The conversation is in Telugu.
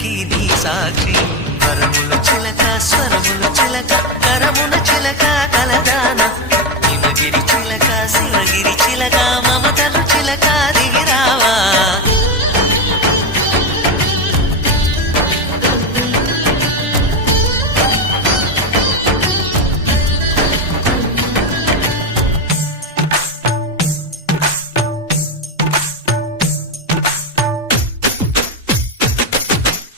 జగతికి నీ సాక్షి వరముల చిలక స్వరముల చిలక కరమున చిలక కలదాన హిమగిరి చిలక శివగిరి చిలక మమతలు చిలక దిగిరావా